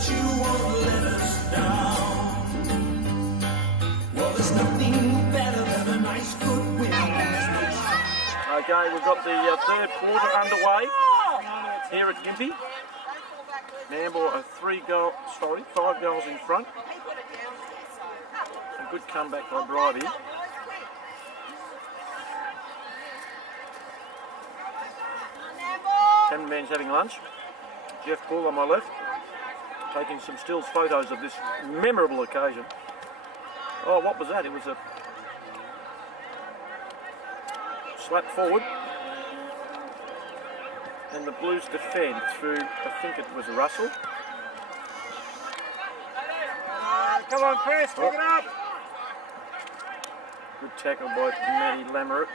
but you won't let us down. Well, there's nothing better than a nice good win. Okay, we've got the third quarter underway here at Gympie. Nambour are 5 goals in front. A good comeback by Bribie. Cameraman's having lunch. Jeff Bull on my left, taking some stills photos of this memorable occasion. Oh, what was that? It was a slap forward, and the Blues defend through, I think it was Russell. Come on, Chris, pick it up. Good tackle by Matty Lameritz.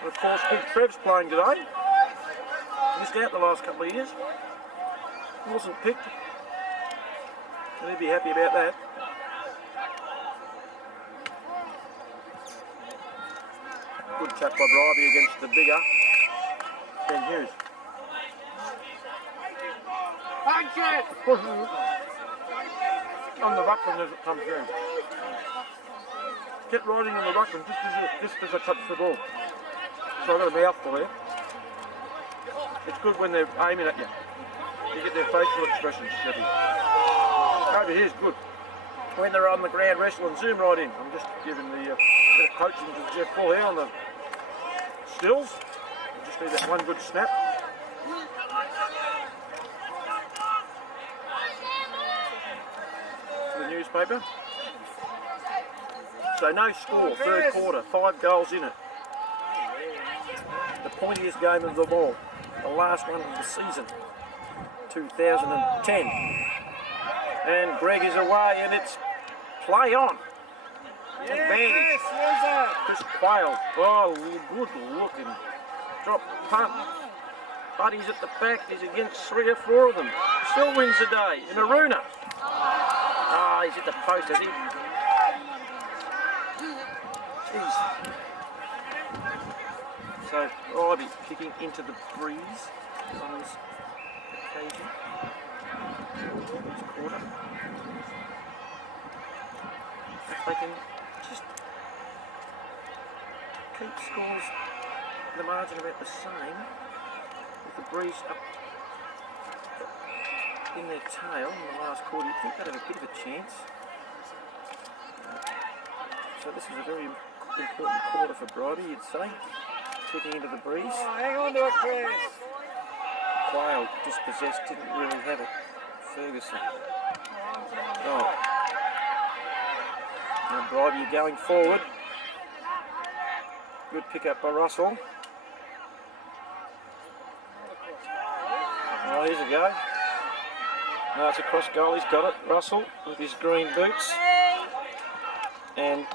And of course, Big Trev's playing today. Missed out the last couple of years. Wasn't picked. And he'd be happy about that. Good tap by Bribie against the bigger Ben Hughes. Punch it! On the ruckman as it comes through. Get riding on the ruckman just as I touch the ball. So I've got a mouthful there. It's good when they're aiming at you. You get their facial expressions, Jeffy. Over here's good. When they're on the ground wrestling, zoom right in. I'm just giving the bit of coaching to Jeff Bull here on the stills. Just need that one good snap. For the newspaper. So no score, third quarter, 5 goals in it. The pointiest game of the ball. The last one of the season, 2010. And Greg is away, and it's play on. Advantage. Chris Quayle. Oh, good looking drop punt. Buddy's at the back. He's against 3 or 4 of them. Still wins the day. In Aruna. Ah, he's at the post, has he? Jeez. So Bribie kicking into the breeze on this occasion. This quarter. If they can just keep scores, the margin about the same, with the breeze up in their tail in the last quarter, you'd think they'd have a bit of a chance. So this is a very important quarter for Bribie, you'd say. Kicking into the breeze. Oh, hang on to it, Chris. Quayle dispossessed, didn't really have it. Ferguson. Oh. Now Bribie going forward. Good pick up by Russell. Oh, here's a go. No, it's a cross goal. He's got it. Russell with his green boots. And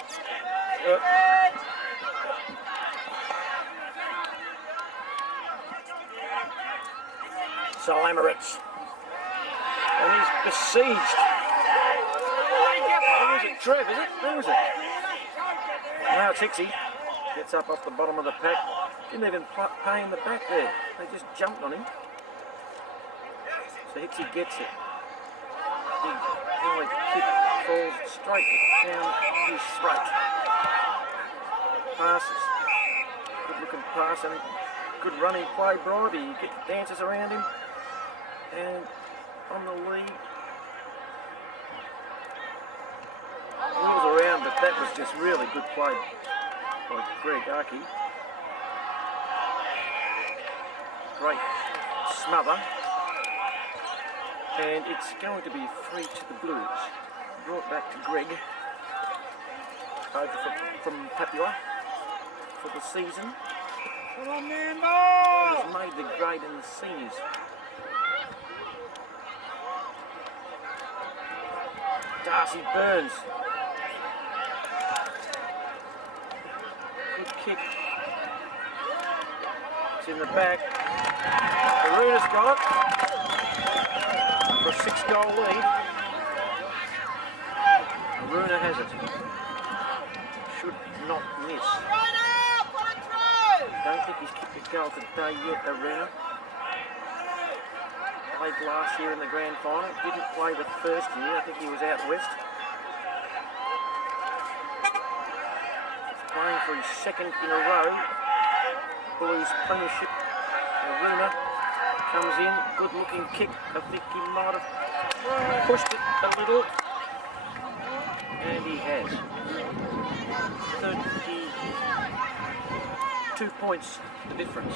Lameritz. And he's besieged. Who is it? Trev, is it? Who is it? Now it's Hicksy. Gets up off the bottom of the pack. Didn't even pay in the back there. They just jumped on him. So Hicksy gets it. Big high kick falls straight down his throat. Passes. Good looking pass and good running play, Bribie. He dances around him. And on the lead. Wheels around, but that was just really good play by Greg Archie. Great smother. And it's going to be free to the Blues. Brought back to Greg. Over from Papua for the season. Come on, Nambour! He's made the grade in the seniors. Darcy Burns. Good kick. It's in the back. Aruna's got it. For a 6-goal lead. Aruna has it. Should not miss. Don't think he's kicked a goal today yet, Arena. Played last year in the grand final. Didn't play the first year. I think he was out west. He's playing for his second in a row. Blues Premiership. Arena comes in. Good looking kick. I think he might have pushed it a little. And he has. 32 points the difference.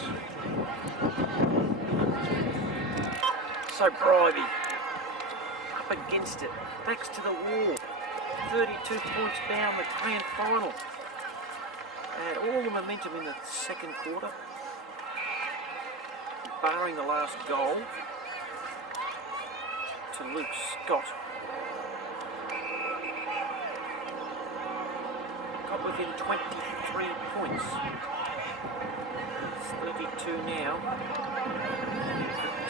So Bribie up against it, backs to the wall, 32 points down, the grand final. Had all the momentum in the second quarter, barring the last goal to Luke Scott. Got within 23 points. It's 32 now.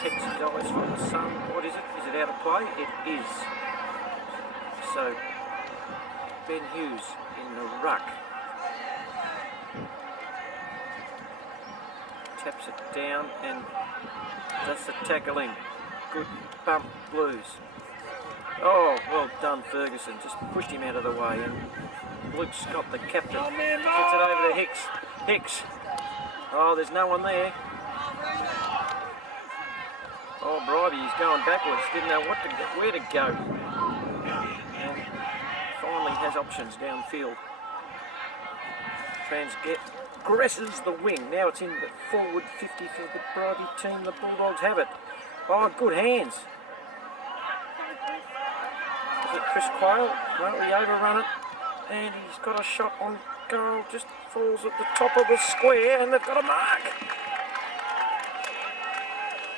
Protects his eyes from the sun. What is it? Is it out of play? It is. So Ben Hughes in the ruck. Taps it down and does the tackling. Good bump, Blues. Oh, well done Ferguson. Just pushed him out of the way, and Luke Scott, the captain, gets it over to Hicks. Hicks. Oh, there's no one there. Oh, Bribie, he's going backwards. Didn't know where to go. And finally has options downfield. Transgresses the wing. Now it's in the forward 50 for the Bribie team. The Bulldogs have it. Oh, good hands. Is it Chris Quayle? No, he overrun it. And he's got a shot on goal. Just falls at the top of the square, and they've got a mark.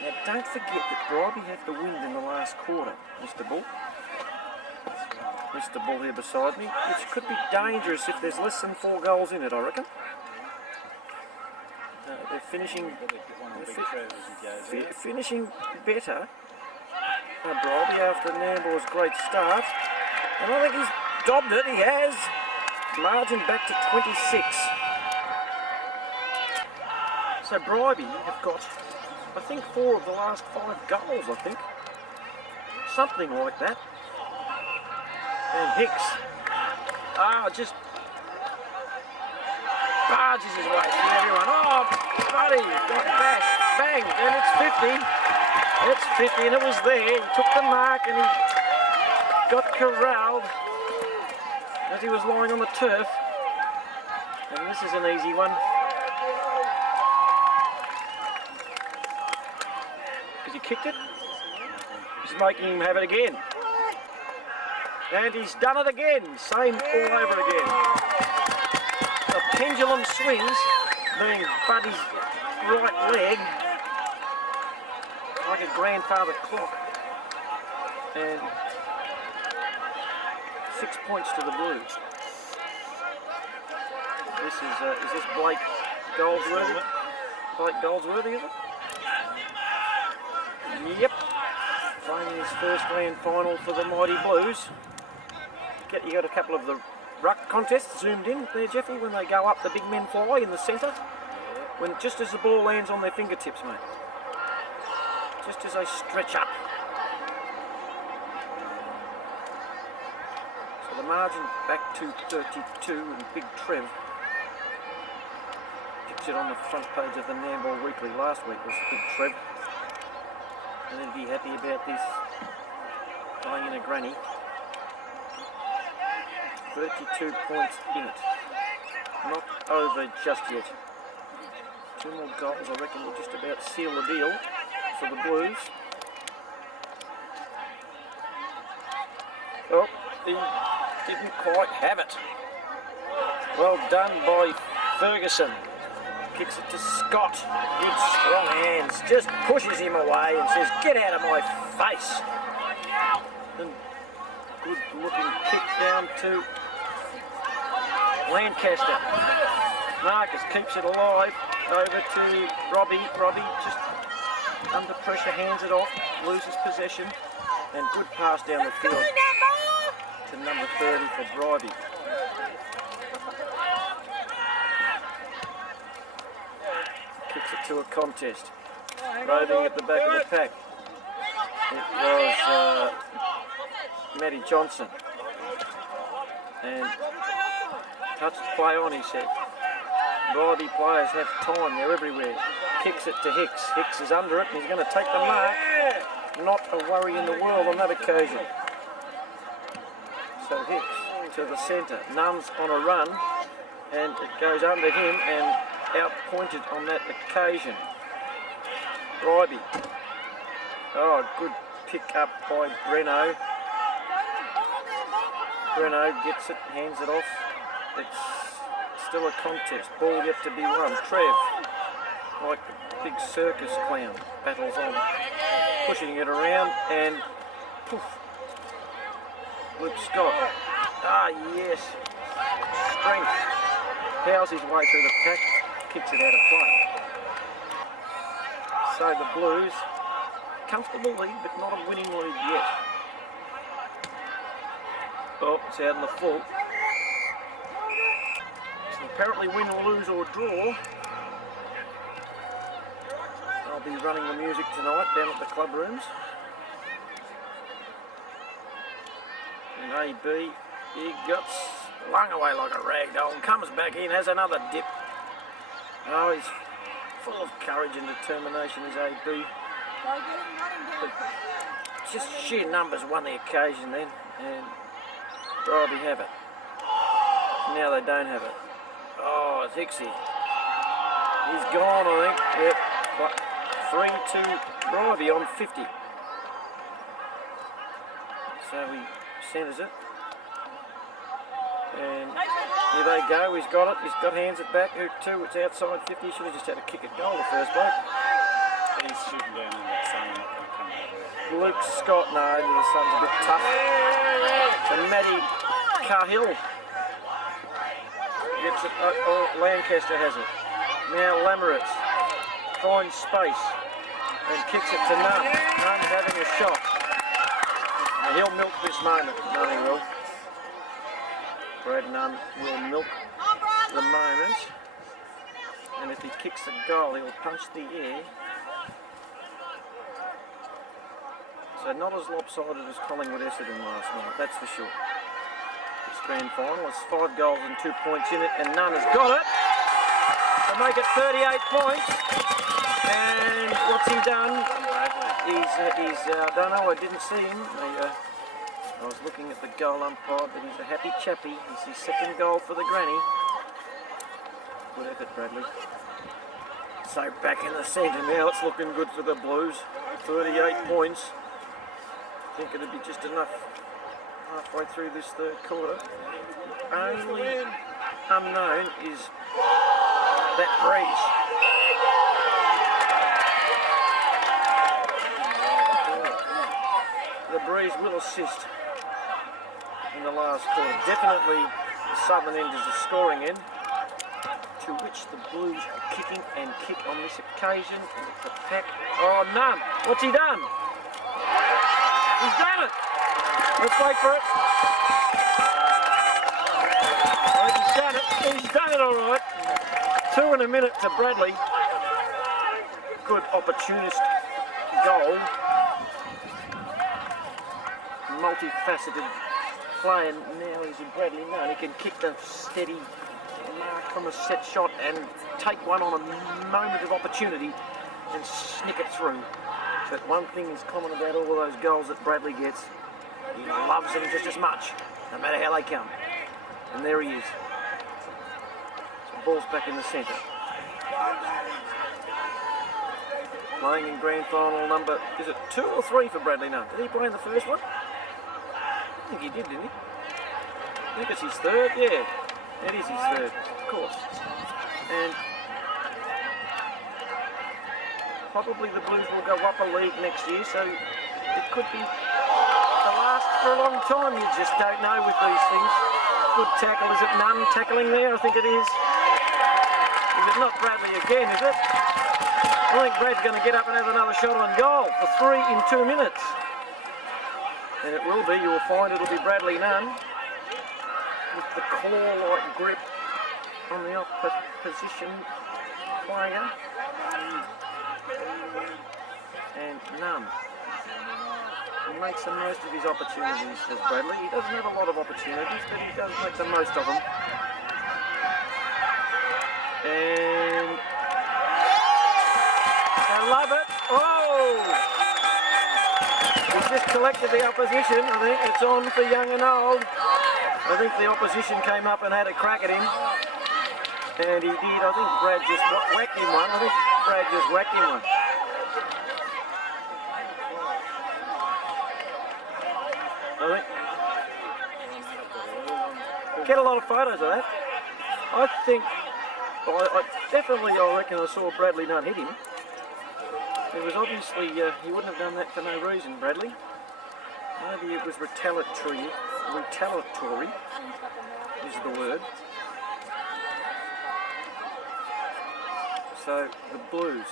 Now don't forget that Bribie had the wind in the last quarter, Mr. Bull. Mr. Bull here beside me, which could be dangerous if there's less than 4 goals in it, I reckon. They're finishing better. Bribie after Nambour's great start. And I think he's dobbed it, he has. Margin back to 26. So Bribie have got, I think, 4 of the last 5 goals, I think. Something like that. And Hicks, just barges his way through everyone. Oh, buddy, got bashed, banged, and it's 50. It's 50, and it was there. He took the mark, and he got corralled as he was lying on the turf. And this is an easy one. Because he kicked it. He's making him have it again. And he's done it again. Same all over again. The pendulum swings, being Buddy's right leg, like a grandfather clock. And 6 points to the Blues. This is this Blake Goldsworthy? Blake Goldsworthy, is it? Yep. Playing his first grand final for the mighty Blues. You got a couple of the ruck contests zoomed in there, Jeffy, when they go up, the big men fly in the centre. When just as the ball lands on their fingertips, mate. Just as they stretch up. So the margin back to 32, and Big Trev picks it on the front page of the Nambour Weekly last week was Big Trev. And he'd be happy about this playing in a granny. 32 points in it. Not over just yet. 2 more goals, I reckon, will just about seal the deal for the Blues. Oh, he didn't quite have it. Well done by Ferguson. Kicks it to Scott. Good strong hands. Just pushes him away and says, "Get out of my face." And good looking kick down to Lancaster. Marcus keeps it alive. Over to Robbie. Robbie just under pressure, hands it off, loses possession, and good pass down the field to number 30 for Bribie. makes it to a contest. Roving at the back of the pack. It was Matty Johnson. And touched play on, he said. Bribie players have time, they're everywhere. Kicks it to Hicks. Hicks is under it and he's going to take the mark. Not a worry in the world on that occasion. So Hicks to the centre. Nunn's on a run and it goes under him and out-pointed on that occasion. Bribie. Oh, good pick up by Breno. Breno gets it, hands it off. It's still a contest. Ball yet to be won. Trev, like a big circus clown, battles on, pushing it around and poof. Luke Scott. Ah, yes. Strength. Powers his way through the pack, kicks it out of play. So the Blues, comfortable lead, but not a winning lead yet. Oh, it's out in the full. So apparently win or lose or draw. I'll be running the music tonight down at the club rooms. And AB, he gets flung away like a rag doll and comes back in, has another dip. Oh, he's full of courage and determination, is AB. But just sheer numbers won the occasion then, and Bribie have it. Now they don't have it. Oh, it's Hicksy. He's gone, I think. Yep. 3-2 Bribie on 50. So he centres it. And here they go, he's got it, he's got hands it back, Hook 2, it's outside 50, should have just had a kick at goal the first bloke. He's shooting down in that sun, not going to come out. Luke Scott, no, the sun's a bit tough. And Matty Cahill gets it, Lancaster has it. Now Lamoritz finds space and kicks it to Nunn. Nunn's having a shot. Now he'll milk this moment, Nunn he will. Brad Nunn will milk the moment, and if he kicks the goal, he'll punch the air. So not as lopsided as Collingwood Essendon last night, that's for sure. This grand final is 5 goals and 2 points in it, and Nunn has got it to make it 38 points. And what's he done? I don't know, I didn't see him. I was looking at the goal umpire, but he's a happy chappy. It's his second goal for the granny. Good effort, Bradley. So back in the centre now, it's looking good for the Blues. 38 points. I think it'll be just enough halfway through this third quarter. The only unknown is that Breeze. The Breeze will assist in the last quarter. Definitely the southern end is the scoring end, to which the Blues are kicking and kick on this occasion. The pack. Oh, Nunn! What's he done? He's done it! Let's wait for it. Oh, he's done it. He's done it all right. 2 in a minute to Bradley. Good opportunist goal. Multifaceted play, and now he's in Bradley Nunn. He can kick the steady mark from a set shot and take one on a moment of opportunity and snick it through. But one thing is common about all of those goals that Bradley gets, he loves them just as much, no matter how they come. And there he is. So ball's back in the centre. Playing in grand final number, is it 2 or 3 for Bradley Nunn? Did he play in the first one? I think he did, didn't he? I think it's his third, yeah. It is his third, of course. And probably the Blues will go up a league next year, so it could be the last for a long time. You just don't know with these things. Good tackle, is it Nunn tackling there? I think it is. Is it not Bradley again, is it? I think Brad's going to get up and have another shot on goal for 3 in 2 minutes. And it will be, you will find it'll be Bradley Nunn with the claw-like grip on the opposition player. and none. He makes the most of his opportunities as Bradley. He doesn't have a lot of opportunities, but he does make the most of them. And I love it. Oh! He's just collected the opposition. I think it's on for young and old. I think the opposition came up and had a crack at him. And he did. I think Brad just whacked him one. I think Brad just whacked him one. I think get a lot of photos of that. I think I reckon I saw Bradley not hit him. It was obviously he wouldn't have done that for no reason, Bradley. Maybe it was retaliatory is the word. So the Blues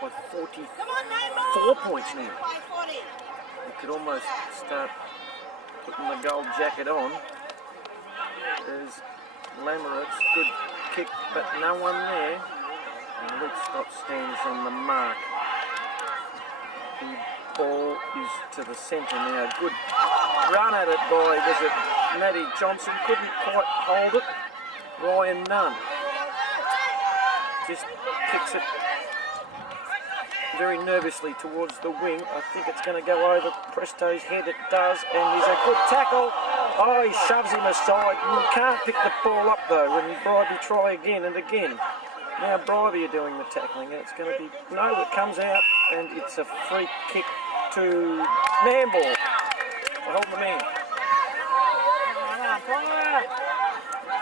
by 44 points now. We could almost start putting the gold jacket on. There's Lamoureux, good kick, but no one there. And Luke Scott stands on the mark. The ball is to the centre now. Good run at it by, was it Matty Johnson? Couldn't quite hold it. Ryan Nunn just kicks it very nervously towards the wing. I think it's going to go over Presto's head. It does, and there's a good tackle. Oh, he shoves him aside. You can't pick the ball up though when Bribie try again and again. Now Bribie are doing the tackling, and it's going to be, no, it comes out, and it's a free kick to Nambour. Hold the man.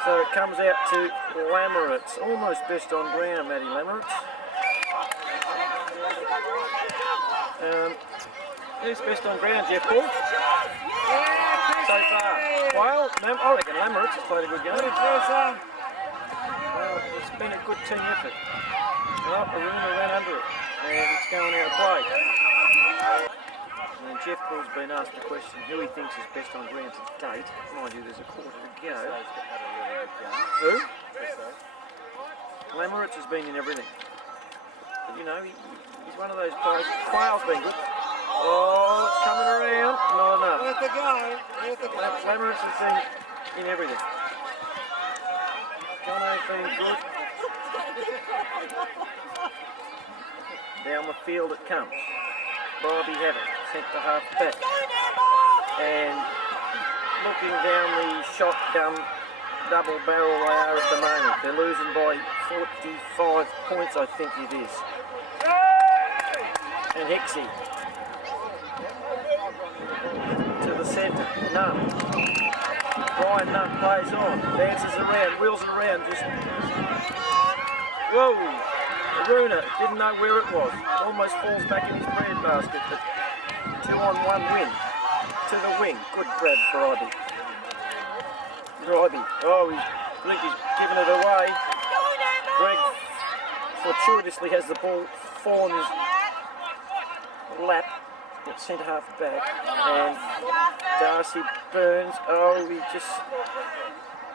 So it comes out to Lamoureux. Almost best on ground, Matty Lamoureux. Who's best on ground, Jeff Paul? So far. Well, I reckon Lamoureux has played a good game. Well, it's been a good team effort. Well, Aruna ran under it, and it's going out of play. And Jeff Paul's been asked the question who he thinks is best on ground to date. Mind you, there's a quarter to go. Who? Lamoureux has been in everything. But, you know, he's one of those players. Quayle's been good. Oh, it's coming around. Not enough. Let the go. Lamoureux has been in everything. Jono's been good. Down the field it comes. Bribie have it. Centre half back. And looking down the shotgun double barrel they are at the moment. They're losing by 45 points, I think it is. And Hixie to the centre. Nunn. Ryan Nunn plays on. Dances around, wheels around. Just whoa! Aruna didn't know where it was. Almost falls back in his bread basket. But 2-on-1 win to the wing. Good Brad Bribie. Oh, I think he's given it away. Greg fortuitously has the ball fall in his lap at centre half back, and Darcy Burns, oh, he just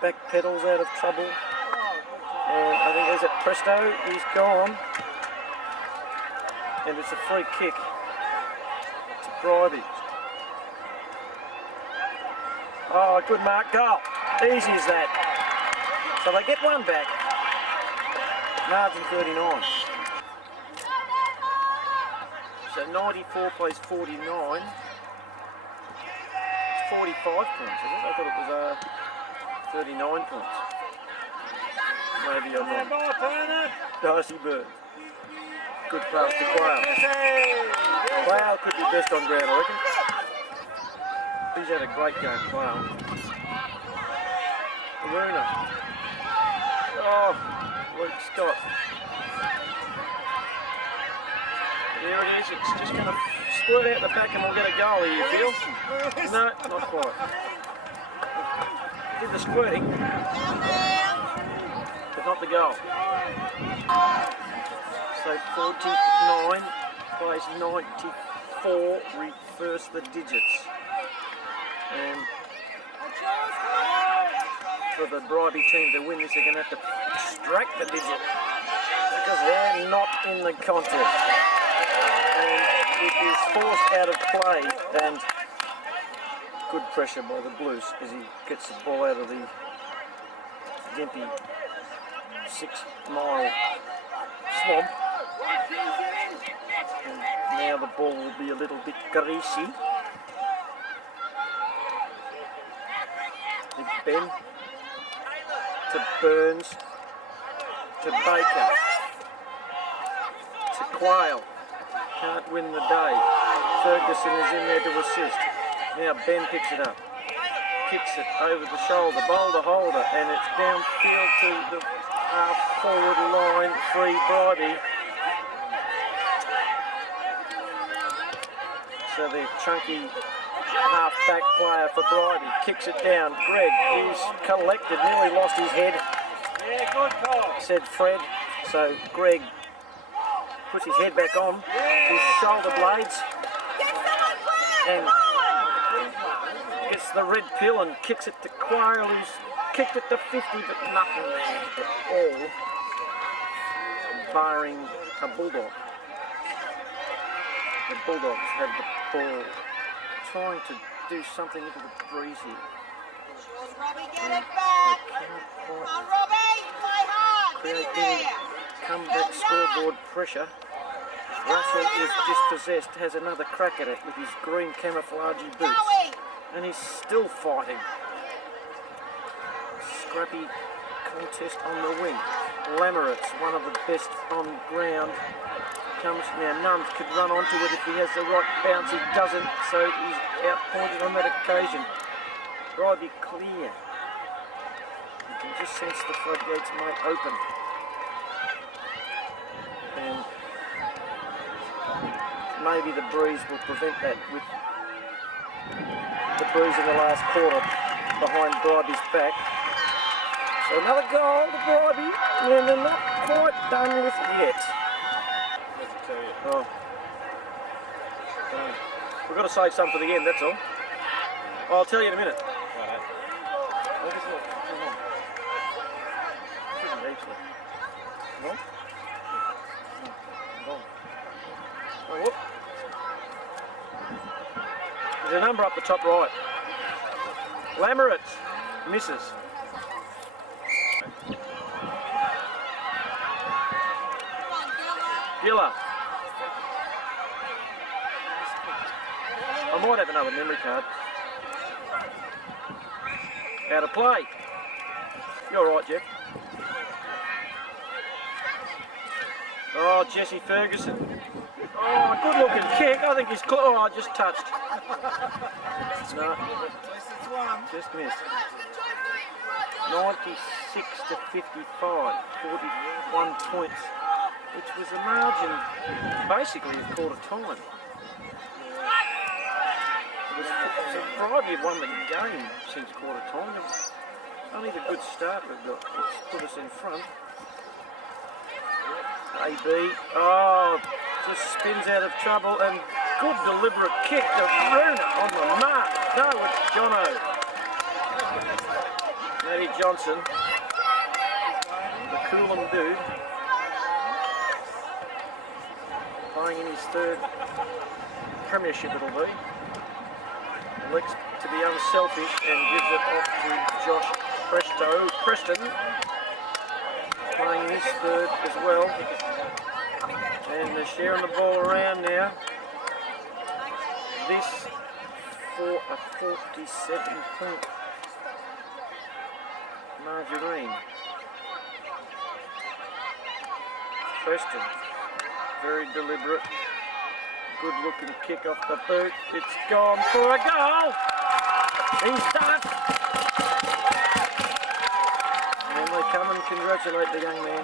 backpedals out of trouble, and I think there's a Presto, he's gone, and it's a free kick to Bribie. Oh, good mark, goal, easy as that. So they get one back, margin 39. So 94 plays 49. It's 45 points, isn't it? I thought it was 39 points. Maybe I'm wrong. Darcy Burns. Good pass to Quayle. Quayle could be best on ground, I reckon. He's had a great game, Quayle. Aruna. Oh, Luke Scott. There it is, it's just going to squirt out the back and we'll get a goal here, you feel? No, not quite. Did the squirting, but not the goal. So 49 plays 94, reverse the digits. And for the Bribie team to win this, they're going to have to extract the digit. because they're not in the contest. And it is forced out of play, and good pressure by the Blues as he gets the ball out of the Gympie 6-mile swamp. And now the ball will be a little bit greasy. Big Ben to Burns to Baker to Quayle. Can't win the day. Ferguson is in there to assist. Now Ben picks it up. Kicks it over the shoulder, boulder holder, and it's downfield to the half-forward line, free Bribie. So the chunky half-back player for Bribie kicks it down. Greg is collected, nearly lost his head, Yeah, good call. said Fred. So Greg puts his head back on, his shoulder blades, and gets the red pill and kicks it to Quayle, who's kicked it to 50, but nothing there at all, barring a Bulldog. The Bulldogs have the ball, trying to do something into the breeze here. Robbie, get it back! Come on, Robbie! Play hard! Get Create in any there! comeback scoreboard pressure. Russell is dispossessed, has another crack at it with his green camouflagey boots. Going! And he's still fighting. Scrappy contest on the wing. Lamoritz, one of the best on ground, comes now. Nuns could run onto it if he has the right bounce. He doesn't, so he's outpointed on that occasion. Bribie clear. You can just sense the floodgates might open. And maybe the breeze will prevent that with the breeze in the last quarter behind Bribie's back. So another goal to Bribie, and they're not quite done with it yet. Oh. We've got to save some for the end, that's all. I'll tell you in a minute. What is it? No? Oh, whoop. There's a number up the top right. Lamoritz misses. Giller. I might have another memory card. Out of play. You're right, Jeff. Oh, Jesse Ferguson. Oh, good looking kick. I think he's close. Oh, just touched. No, just missed. 96 to 55, 41 points, which was a margin basically of quarter time. Bribie had won the game since quarter time. It was only the good start we've got that's put us in front. AB, oh, just spins out of trouble, and good deliberate kick to Runa on the mark. No, it's Jono. Matty Johnson, the Coolum dude, playing in his third Premiership it'll be. Elects to be unselfish and gives it off to Josh Preston, playing his third as well. And they're sharing the ball around now. This for a 47-point margarine. Preston, very deliberate, good looking kick off the boot. It's gone for a goal. He's done it. And they come and congratulate the young man.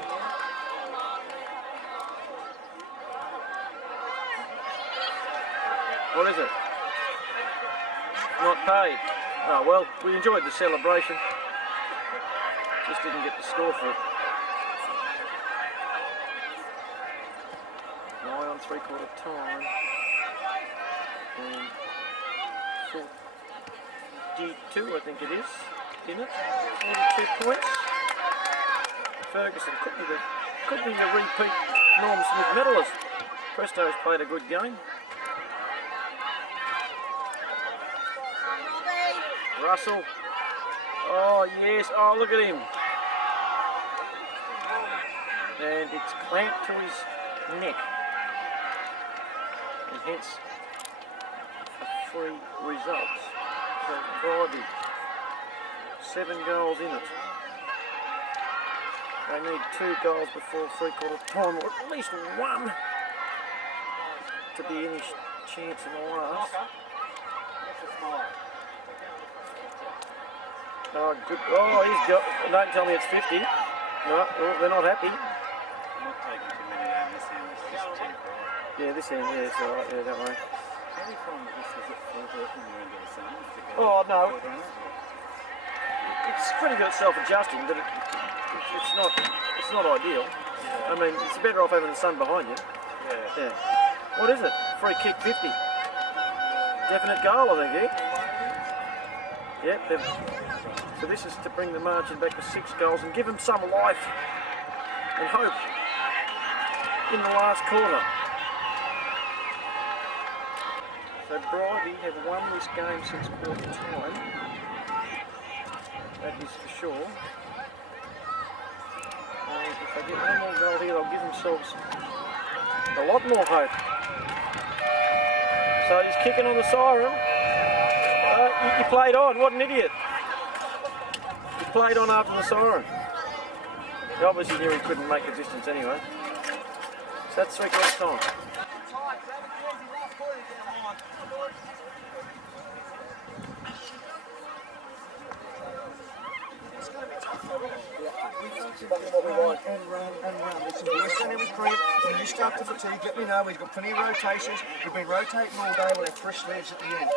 What is it? Not paid. Oh well, we enjoyed the celebration. Just didn't get the score for it. 9 on 3/4 time. And 42, I think it is, in it. 42 points. Ferguson couldn't be could be a repeat Norm Smith medalist. Presto's played a good game. Robbie. Russell. Oh yes, oh look at him. And it's clamped to his neck. And hence a free result. So Bribie, 7 goals in it. They need 2 goals before three-quarter time, or at least 1 to be any chance in the last. Oh, good. Oh, he's got. Don't tell me it's 50. No, oh, they're not happy. I'm not taking too many down this end. It's just temporary. Yeah, this end, yeah, it's alright. Yeah, don't worry. How do you find that this is at full hurt when you're into the sun? Oh, no. It's pretty good at self-adjusting, but it's not ideal. I mean, it's better off having the sun behind you. Yeah. What is it? Free kick 50. Definite goal, I think, Yep. So this is to bring the margin back to 6 goals and give them some life and hope in the last quarter. So Bribie have won this game since quarter time. That is for sure. And if they get one more goal here, they'll give themselves a lot more hope. So he's kicking on the siren. You played on, what an idiot. He played on after the siren. He obviously knew he couldn't make the distance anyway. So that's 3/4 time. What we want and run. It's worse than every cream. When you start to fatigue, let me know. We've got plenty of rotations. We've been rotating all day. We'll have fresh legs at the end.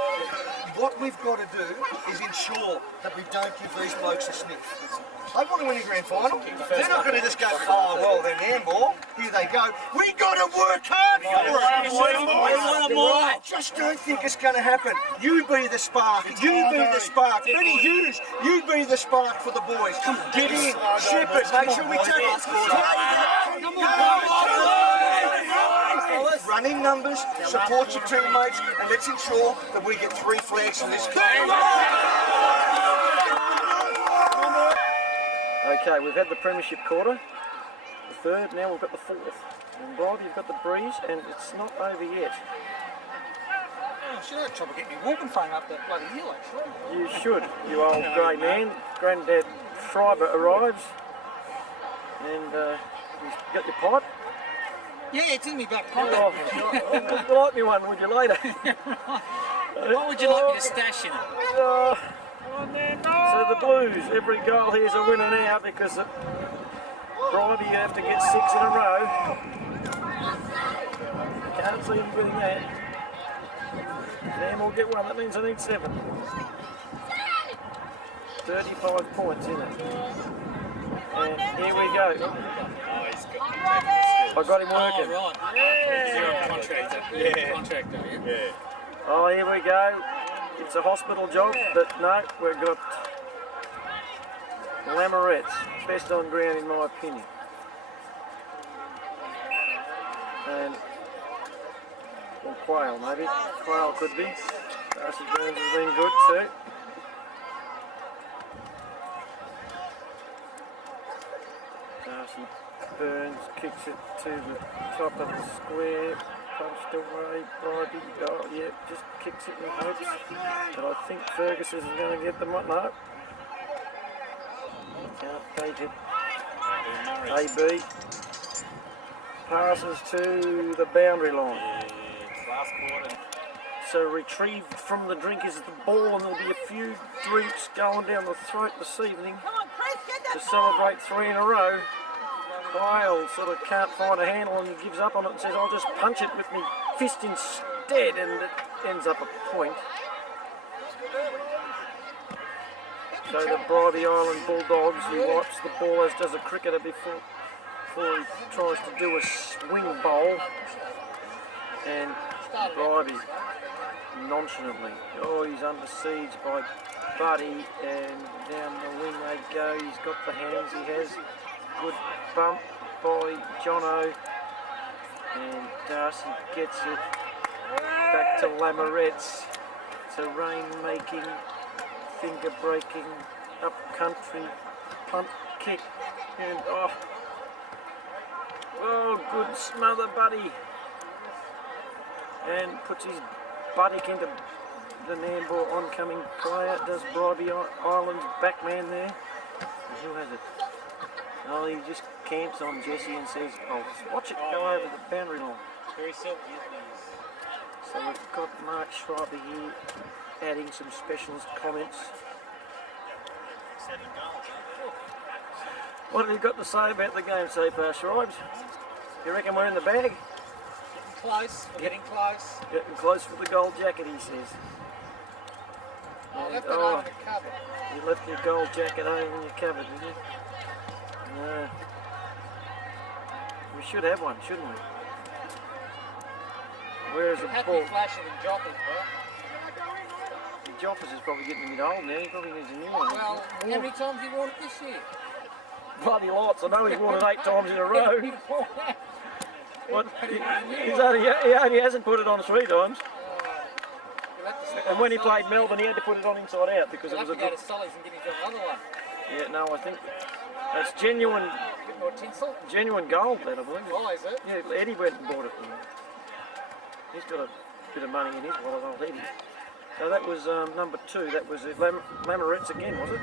What we've got to do is ensure that we don't give these blokes a sniff. They want to win a grand final. They're not going to just go, oh, well, they're Nambour. Here they go. We got to work hard for it. I just don't think it's going to happen. You be the spark. You be the spark. Benny Hughes, you be the spark for the boys. Get in, ship it, make sure we take it. Running numbers, support your teammates, and let's ensure that we get 3 flags in this game. Okay, we've had the Premiership quarter, the third, now we've got the fourth. And Bribie, you've got the breeze, and it's not over yet. I should have trouble getting me walking phone up that bloody hill, actually. You should, you old grey man. Granddad Schreiber arrives, and you've got your pipe. Yeah, it's in me back pocket. Oh, light me one, would you, later? What would you like me to stash in it? So the Blues, every goal here is a winner now because Bribie, you have to get 6 in a row. Can't see him winning that. Sam will get 1, that means I need 7. 35 points in it. And here we go. Oh, he's got I got him working. Oh, Is he on contractor? Yeah. Contractor, yeah. Yeah. Oh, here we go. It's a hospital job, but no, we've got Lamorette's best on ground in my opinion. And or Quayle maybe. Quayle could be. Darcy Burns has been good too. Darcy Burns kicks it to the top of the square. Punched away, Bribie, oh yeah, just kicks it and hopes. But I think Fergus is going to get the no. Can't take it. AB passes to the boundary line. Last quarter. So retrieved from the drink is the ball, and there'll be a few drinks going down the throat this evening Come on, Chris, get to that celebrate 3 in a row. Quayle sort of can't find a handle and he gives up on it and says, I'll just punch it with my fist instead, and it ends up a point. So the Bribie Island Bulldogs, he wipes the ball as does a cricketer before he tries to do a swing bowl. And Bribie nonchalantly, oh, he's under siege by Buddy, and down the wing they go. He's got the hands, he has. Good bump, by Jono. And Darcy gets it back to Lamorette's. It's a rain-making, finger-breaking, up-country punt kick. And oh, good smother, buddy. And puts his buttock into the Nambour oncoming player. Does Bribie Island's backman there. And who has it? Oh, he just camps on Jesse and says, "Oh, watch it go over the boundary line." Very silky, isn't he? So we've got Mark Schreiber here adding some specialist comments. 7 goals. What have you got to say about the game so far, Shribes? You reckon we're in the bag? Getting close. We're getting close. Getting close for the gold jacket, he says. I And, left it over the cupboard. you left your gold jacket over in your cupboard, did you? No. We should have one, shouldn't we? Where's the Happy ball? flashing and jockers, bro. Joffers is probably getting a bit old now. He probably needs a new one. Well, how many times have you worn it this year? Bloody lots. I know he's worn it 8 times in a row. What? He only hasn't put it on 3 times. And when he played Melbourne, he had to put it on inside out because it He'll was have a to go good. to Sully's and get himself another one. Yeah, no, I think that's genuine A bit more tinsel. gold, that I believe. Oh, is it? Yeah, Eddie went and bought it. He's got a bit of money in his wallet, old Eddie. So that was number 2. That was Lamorette's again, was it?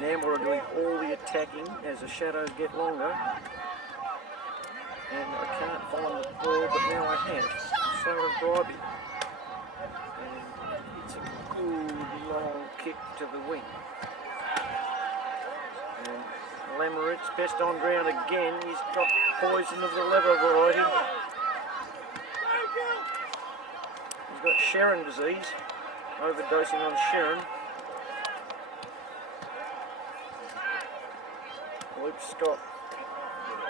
Nambour are doing all the attacking as the shadows get longer. And I can't find the ball, but now I have. So has Bribie. And it's a good long kick to the wing. And Lamorette's best on ground again. He's got poison of the leather variety. He's got Sharon disease, overdosing on Sharon. Luke Scott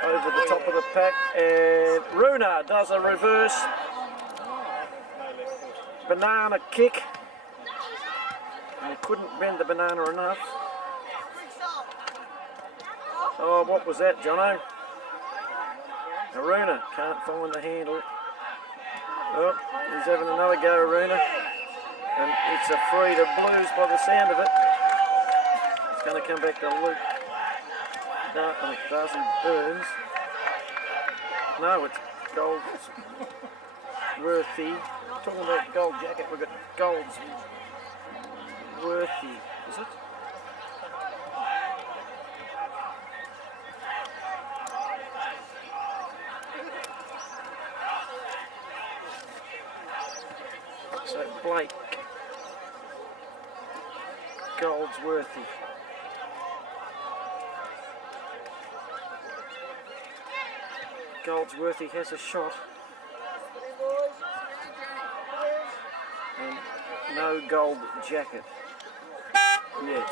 over the top of the pack, and Runa does a reverse banana kick. And he couldn't bend the banana enough. Oh, what was that, Jono? Aruna can't find the handle. Oh, he's having another go, Aruna. And it's a free to Blues by the sound of it. It's going to come back to Luke. Darcy Burns. No, it's gold. It's worthy. Talking about gold jacket, we've got gold's worthy. Is it? So Blake, Goldsworthy. Goldsworthy has a shot. And no gold jacket yet.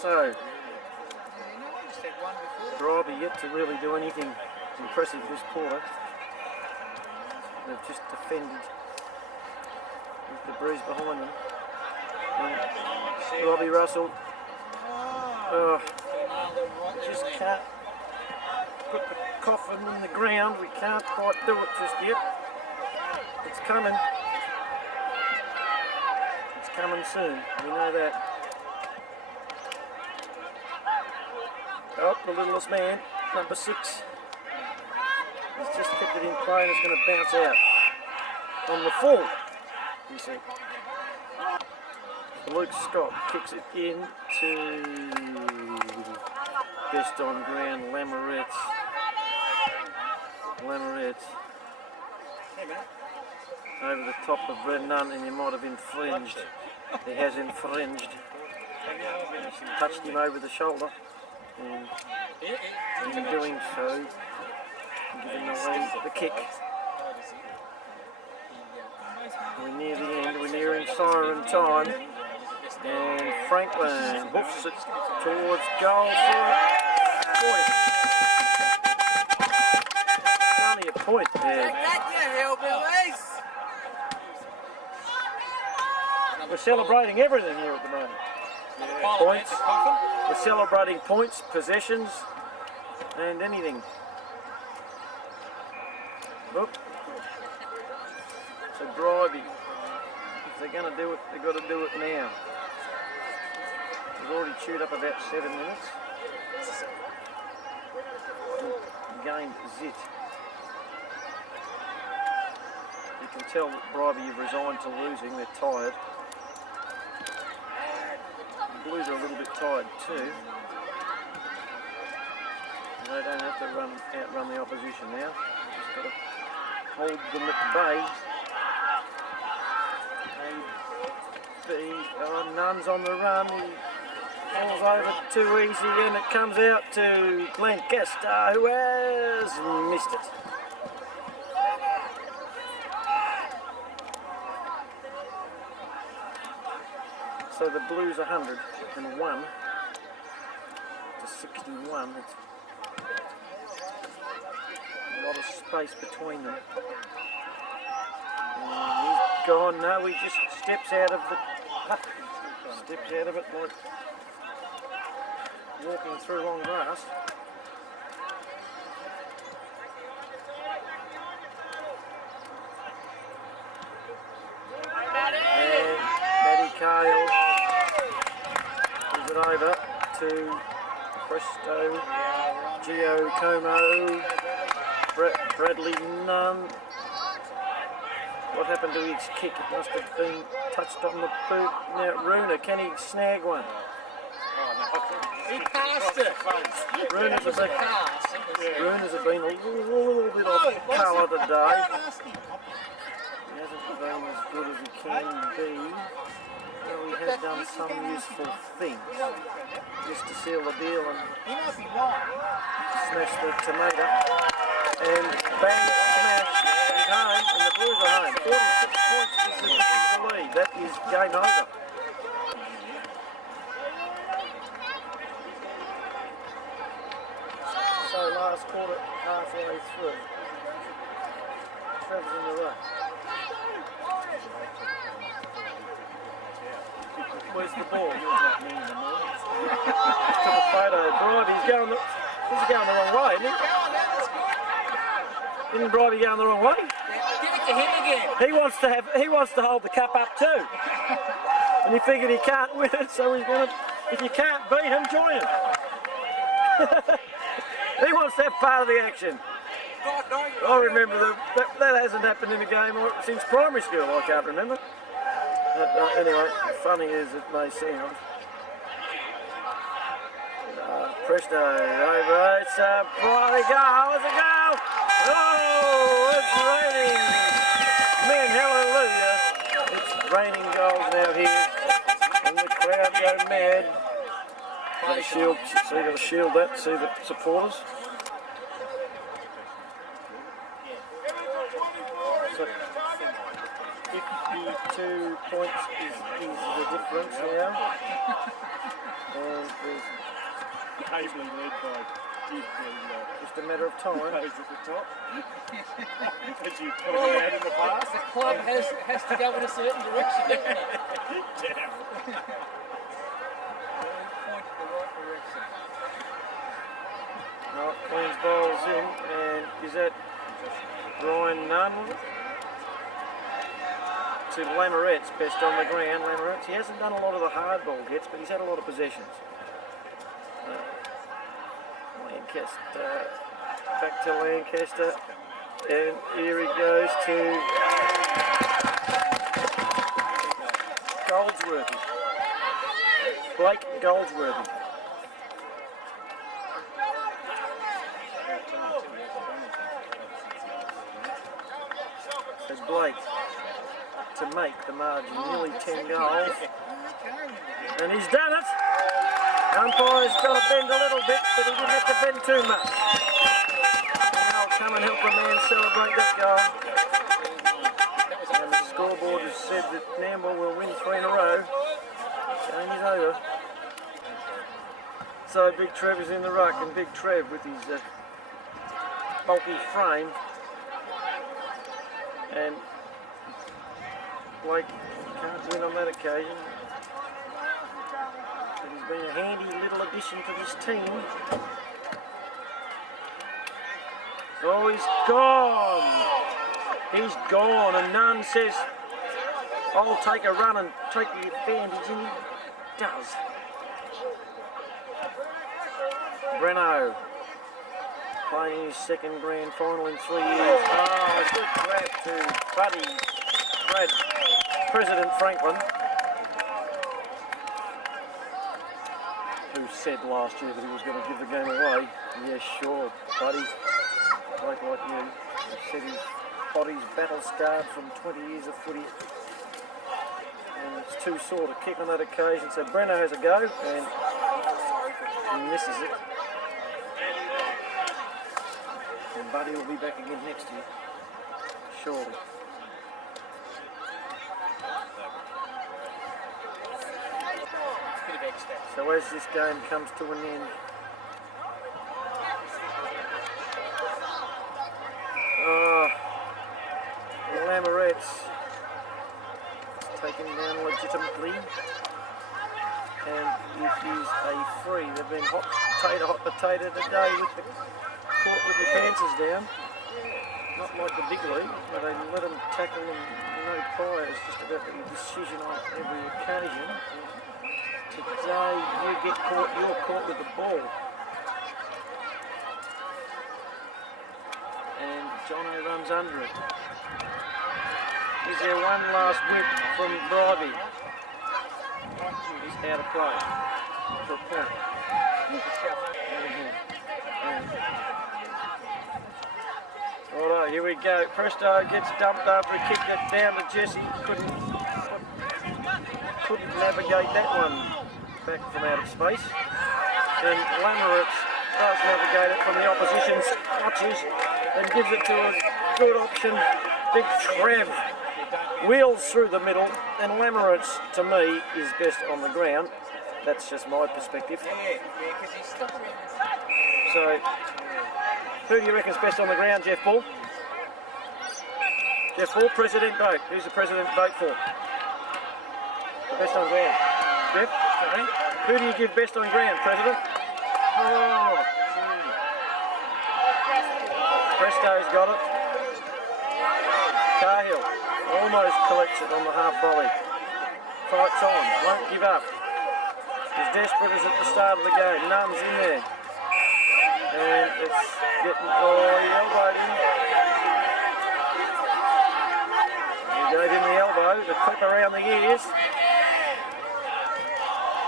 So, Bribie yet to really do anything impressive this quarter. They've just defended with the breeze behind them. And Robbie Russell just can't put the coffin in the ground. We can't quite do it just yet. It's coming. It's coming soon. We know that. Oh, the littlest man, number 6. He's just kept it in play and it's going to bounce out on the full. You see. Luke Scott kicks it into best on ground, Lamorette's. Over the top of Nunn, and you might have infringed. He has infringed. She touched him over the shoulder. And in doing so, giving away the kick. We're near the end, we're nearing siren time. And Franklin hoofs it towards goal for a point. Only a point there. celebrating everything here at the moment. Points. We're celebrating points, possessions, and anything. Look. So Bribie, if they're going to do it, they've got to do it now. We've already chewed up about 7 minutes. Gained zit. You can tell that Bribie have resigned to losing, they're tired. The Blues are a little bit tired too. They don't have to outrun the opposition now. Just got to hold them at bay. Nunn's on the run. He falls over too easy and it comes out to Lancaster, who has missed it. So the Blues 101 to 61. That's a lot of space between them. And he's gone. No, he just steps out of the puck. Steps out of it like walking through long grass. And Matty Kale gives it over to Presto, Gio Como, Bradley Nunn. What happened to his kick? It must have been touched on the boot. Now Runa, can he snag one? He passed it. Runa's have been a little bit off colour today. He hasn't been as good as he can be. Well, he has done some useful things just to seal the deal and smash the tomato. And bang, smash, he's home, and the Blues are home. 46 points is the lead. That is game over. So last quarter, halfway through. Trevor's in the ruck. Where's the ball? To the photo. Bribie's going the wrong way, isn't he? Isn't Bribie going the wrong way? Give it to him again. He wants to hold the cup up too. And he figured he can't win it, so he's gonna, if you can't beat him, join him. He wants to have part of the action. I remember that hasn't happened in a game since primary school, I can't remember. But, anyway, funny as it may sound. Presto over, it's a bloody goal, it's a goal! Oh, it's raining! Men, hallelujah! It's raining goals now here, and the crowd go mad. Got a shield, so you've got to shield that, see the supporters. So 52 points is the difference now. And there's Ably led by Gympie. just a matter of time. Those at the top. As you pointed out in the past. The club has to go in a certain direction, doesn't it? Damn. Point in the right direction. No, Queen's bowls in, and is that Ryan Nunn? To Lamorette's best on the ground. Lamorette's, he hasn't done a lot of the hard ball hits, but he's had a lot of possessions. Lancaster, back to Lancaster, and here he goes to Goldsworthy. Blake Goldsworthy. So Blake to make the margin, nearly 10 goals, and he's done it. Umpire's got to bend a little bit, but he didn't have to bend too much. And I'll come and help a man celebrate that goal. And the scoreboard has said that Nambour will win 3 in a row. Game is over. So Big Trev is in the ruck, and Big Trev with his bulky frame. And Blake can't win on that occasion. But he's been a handy little addition to this team. Oh, he's gone! He's gone, and Nunn says, I'll take a run and take the advantage, and he does. Breno playing his second grand final in 3 years. Oh, a good grab to Brad, President Franklin, who said last year that he was going to give the game away. Yeah, sure, buddy. Like you. He said his body's battle scarred from 20 years of footy. And it's too sore to kick on that occasion. So Breno has a go and he misses it. And Buddy will be back again next year, surely. So as this game comes to an end, the Lamorettes taken down legitimately, and it is a free. They've been hot potato today with the court with the Panthers down. Not like the big league, where they let them tackle them no priors, just about the decision on every occasion. Today you get caught, you're caught with the ball. And Jono runs under it. Is there one last whip from Bribie? He's out of play for a point. Alright, here we go. Presto gets dumped after he kicked it down to Jesse. Couldn't navigate that one back from out of space. Then Lamoretz does navigate it from the opposition's clutches and gives it to a good option. Big Trev wheels through the middle, and Lamoretz, to me, is best on the ground. That's just my perspective. So, who do you reckon's best on the ground, Jeff Ball? Jeff Ball, President vote. Who's the President vote for? The best on ground. Jeff? Who do you give best on ground, President? Oh, Presto's got it. Cahill almost collects it on the half volley. Fights on, won't give up. As desperate as at the start of the game. Nunn's in there. And it's getting, he elbowed him. He gave him the elbow, the clip around the ears.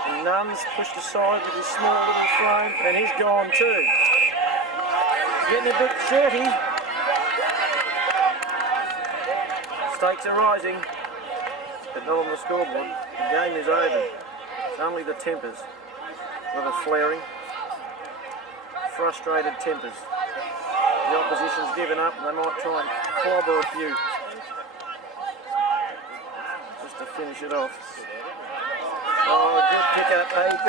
And Nunn's pushed aside with his small little frame, and he's gone too. Getting a bit shirty. Stakes are rising, but not on the scoreboard. The game is over. It's only the tempers that are flaring. Frustrated tempers. The opposition's given up and they might try and clobber a few just to finish it off. Oh, good pick up, AB.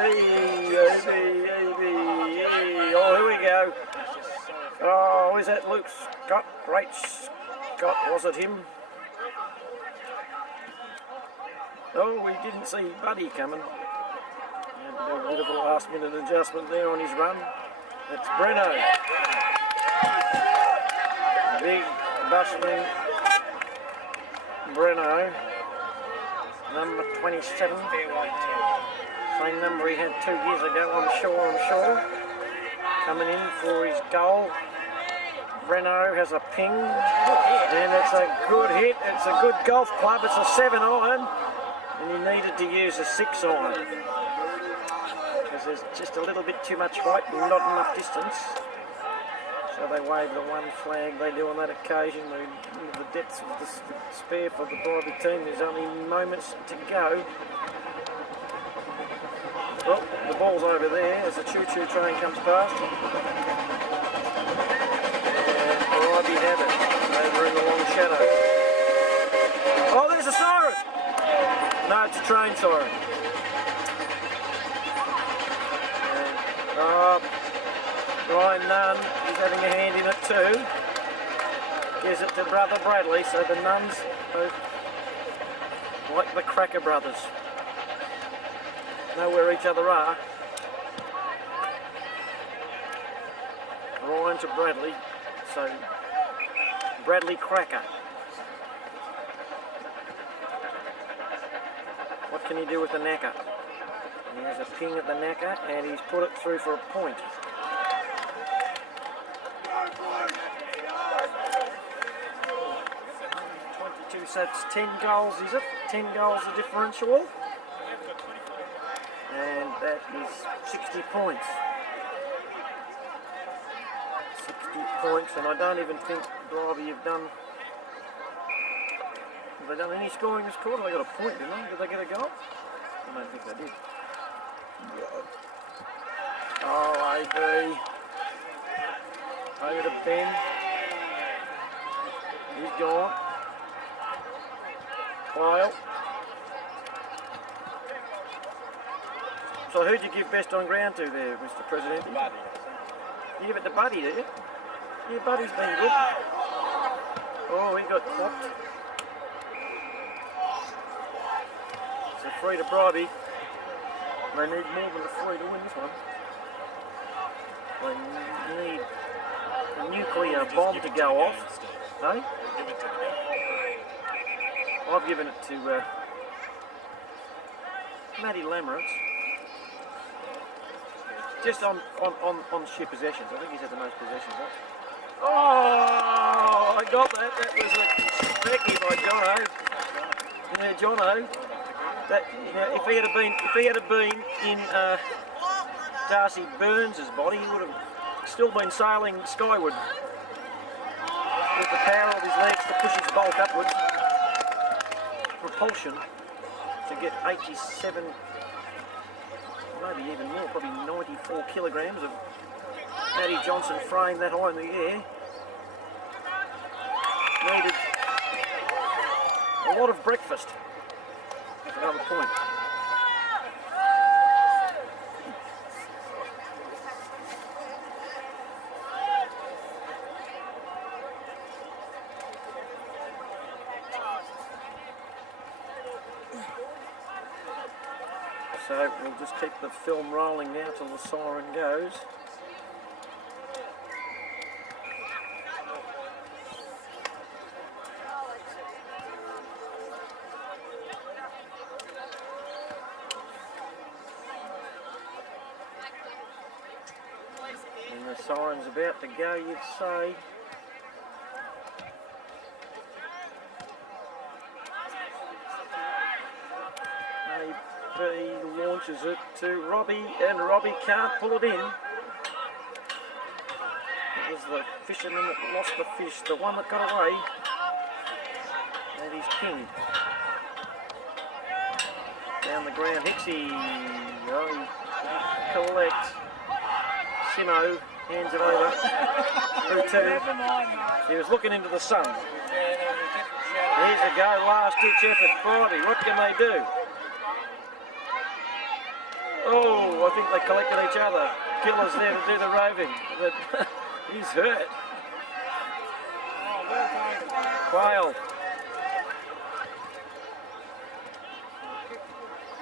Oh, here we go. Oh, is that Luke Scott? Great Scott, was it him? Oh, we didn't see Buddy coming. Had a bit of a last minute adjustment there on his run. That's Breno. Big, bustling Breno. Number 27. Same number he had 2 years ago, I'm sure. Coming in for his goal. Breno has a ping. And it's a good hit. It's a good golf club. It's a 7-iron. And he needed to use a 6-iron. Because there's just a little bit too much height and not enough distance. So they wave the one flag they do on that occasion. Into the depths of the despair for the Bribie team. There's only moments to go. Well, the ball's over there as the choo-choo train comes past. And Bribie have it over in the long shadow. Oh, there's a siren! No, it's a train siren. Ryan Nunn is having a hand in it too. Gives it to brother Bradley, so the Nunns both like the Cracker brothers. Know where each other are. Ryan to Bradley, so Bradley Cracker. What can he do with the knacker? He has a ping at the knacker and he's put it through for a point. 22, so it's 10 goals, is it? 10 goals the differential. And that is 60 points. 60 points, and I don't even think Bribie have done any scoring this quarter? They got a point, didn't they? Did they get a goal? I don't think they did. Oh, AB. Over to Ben. He's gone. Kyle. So who'd you give best on ground to there, Mr. President? Buddy. You give it to Buddy, did you? Yeah, Buddy's been good. Oh, he got clocked. So 3 to Bribie. They need more than a 3 to win this one. They need a nuclear bomb to go off. Hey? Give it to the guy. I've given it to Matty Lameritz. Just on sheer possessions. I think he's had the most possessions. Right? Oh, I got that. That was a specky by Jono. Yeah, Jono. That, if he had been in Darcy Burns's body, he would have still been sailing skyward with the power of his legs to push his bulk upwards. Propulsion to get 87, maybe even more, probably 94 kilograms of Matty Johnson frame that high in the air. Needed a lot of breakfast. That's another point. So we'll just keep the film rolling now till the siren goes. And the siren's about to go, you'd say. He launches it to Robbie, and Robbie can't pull it in. It was the fisherman that lost the fish, the one that got away. And he's pinged. Down the ground, Hicksy. Oh, he collects. Simo hands it over. Through 2. He was looking into the sun. Here's a go, last ditch effort. Bribie, what can they do? Oh, I think they collected each other. Killer's there to do the roving, but he's hurt. Quayle.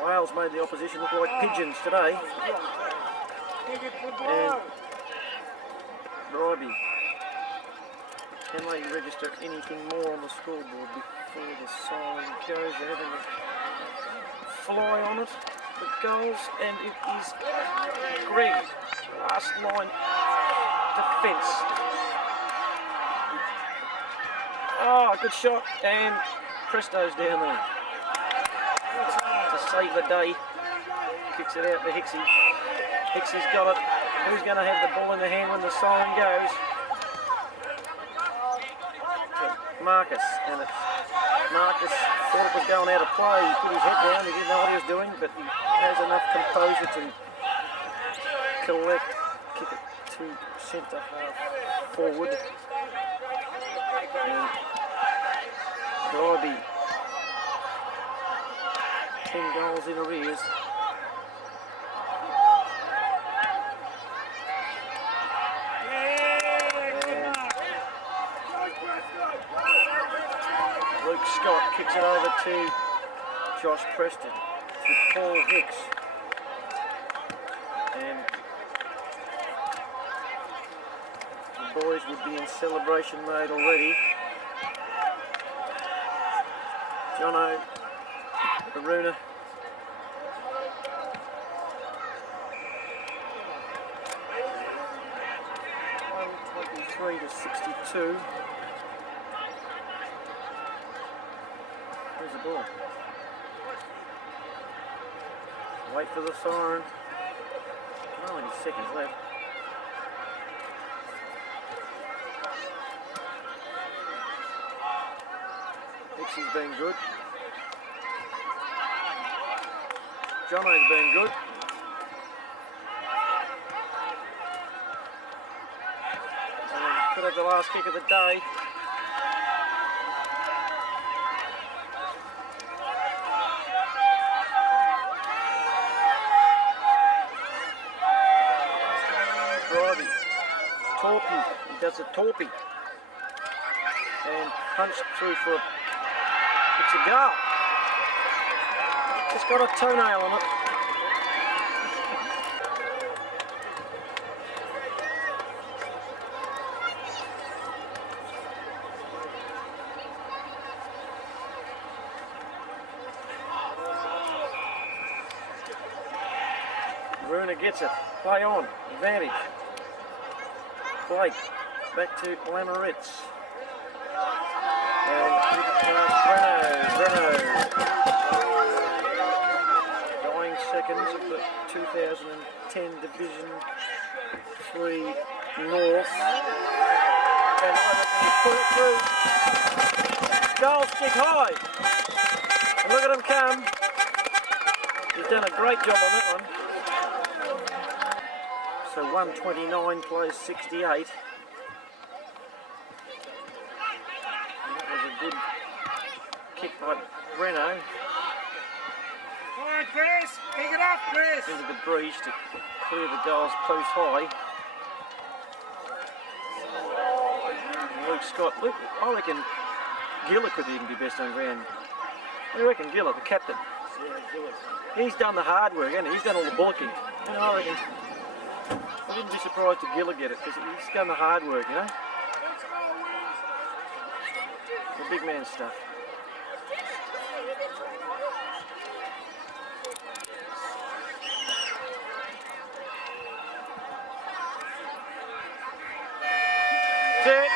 Quayle's made the opposition look like pigeons today. And Bribie. Can they register anything more on the scoreboard before the siren goes? They're having a fly on it. The goals, and it is Greg, last line defence. Oh, good shot, and Presto's down there to save the day. Kicks it out to Hicksy. Hicksy's got it. Who's going to have the ball in the hand when the siren goes? To Marcus, and it's Marcus thought it was going out of play. He put his head down, he didn't know what he was doing, but he has enough composure to collect, kick it to centre half forward. And Bribie, 10 goals in arrears. Luke Scott kicks it over to Josh Preston to Paul Hicks. And the boys would be in celebration mode already. Jono, Aruna. To 62. Here's the ball. Wait for the siren. Only seconds left. Dixie's been good. Jono's been good. Could have the last kick of the day. Bribie. Torpy. He does a torpy. And punched through for a... It's a goal. It's got a toenail on it. Runa gets it. Play on. Advantage. Blake. Back to Lamaritz. And Breno. Dying seconds of the 2010 Division 3 North. And I reckon he's put it through. Goal stick high. And look at him come. He's done a great job on that one. So 129 plays 68. That was a good kick by Breno. Come on, Chris! Pick it up, Chris! Into the breach to clear the goals post high. Luke Scott. Luke, I reckon Gillett could even be best on ground. What do you reckon, Gillett, the captain? He's done the hard work, hasn't he? He's done all the bullocking. You know, I reckon. I wouldn't be surprised if Gillett get it because he's done the hard work, you know? The big man stuff. That's it.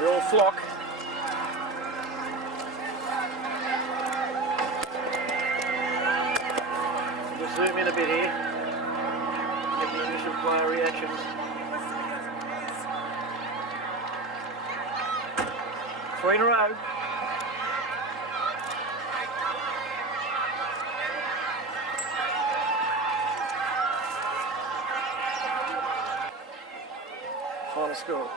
We all flock. We'll zoom in a bit here. Get the initial player reactions. Three in a row. Final score.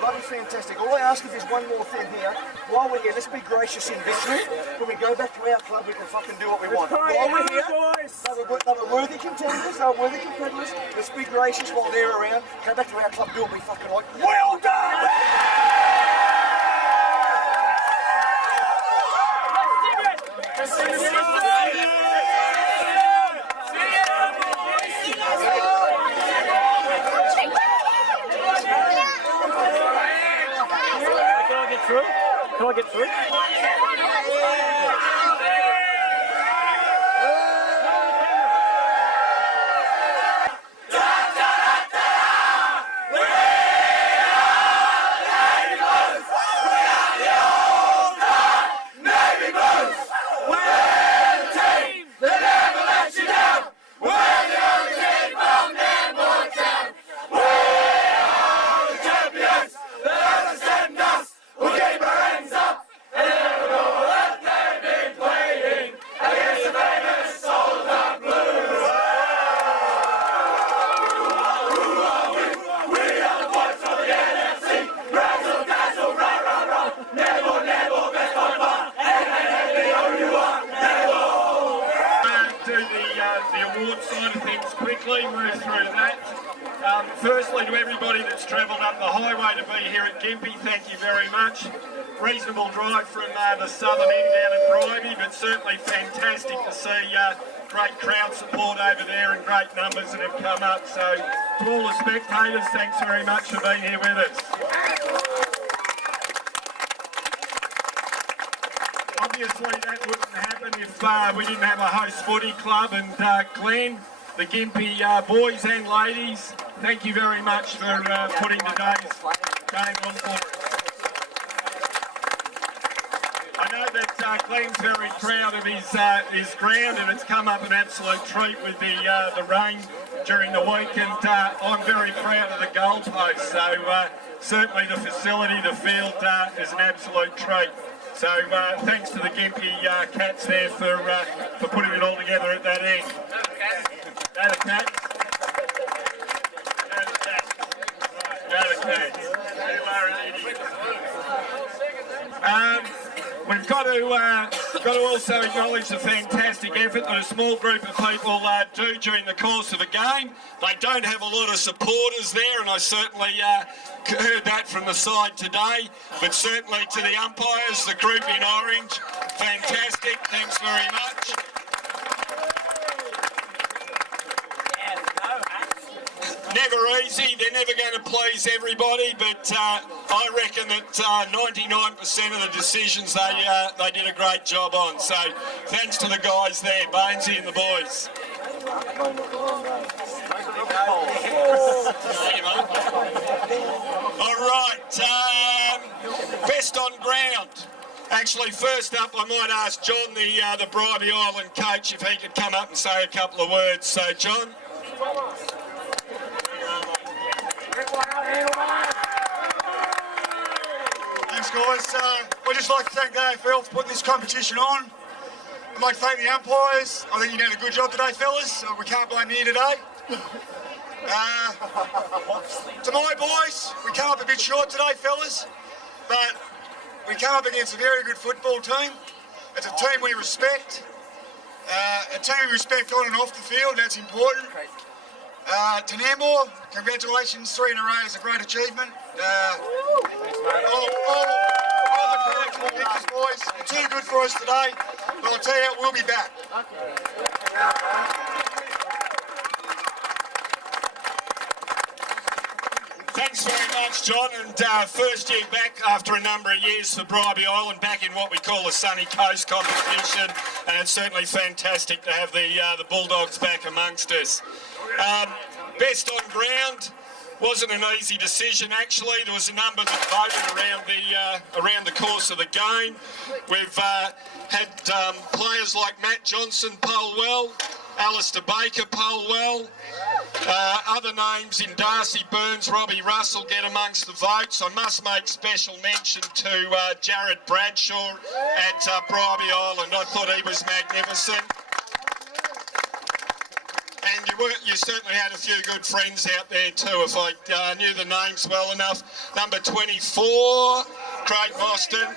bloody fantastic. All I ask is one more thing here. While we're here, let's be gracious in victory. When we go back to our club, we can fucking do what we want. While we're here, they were worthy contenders, they were worthy competitors. Let's be gracious while they're around. Go back to our club, do what we fucking like. Well done! Can I get through? Firstly, to everybody that's travelled up the highway to be here at Gympie, thank you very much. Reasonable drive from the southern end down at Bribie, but certainly fantastic to see great crowd support over there and great numbers that have come up. So to all the spectators, thanks very much for being here with us. Obviously that wouldn't happen if we didn't have a host footy club, and Glenn, the Gympie boys and ladies, thank you very much for putting today's game on for us. I know that Glenn's very proud of his ground, and it's come up an absolute treat with the rain during the week, and I'm very proud of the goalpost. So certainly the facility, the field is an absolute treat. So thanks to the Gympie Cats there for putting it all together at that end. That a cat? We've got to also acknowledge the fantastic effort that a small group of people do during the course of a game. They don't have a lot of supporters there, and I certainly heard that from the side today, but certainly to the umpires, the group in orange, fantastic, thanks very much. Never easy, they're never going to please everybody, but I reckon that 99% of the decisions they did a great job on. So thanks to the guys there, Bainesy and the boys. All right, best on ground. Actually, first up, I might ask John, the Bribie Island coach, if he could come up and say a couple of words. So, John. Thanks, guys. I'd just like to thank the AFL for putting this competition on. I'd like to thank the umpires. I think you did a good job today, fellas. We can't blame you today. To my boys, we came up a bit short today, fellas, but we came up against a very good football team. It's a team we respect. A team we respect on and off the field, that's important. To Nambour, congratulations, 3 in a row is a great achievement. All the credit to the Pictures boys. You're too good for us today, but I'll tell you, we'll be back. Thanks very much, John, and first year back after a number of years for Bribie Island, back in what we call a Sunny Coast competition, and it's certainly fantastic to have the Bulldogs back amongst us. Best on ground wasn't an easy decision, actually. There was a number that voted around the course of the game. We've had players like Matt Johnson poll well, Alistair Baker poll well, other names in Darcy Burns, Robbie Russell get amongst the votes. I must make special mention to Jared Bradshaw at Bribie Island. I thought he was magnificent. and you certainly had a few good friends out there too, if I knew the names well enough. Number 24, Craig Boston.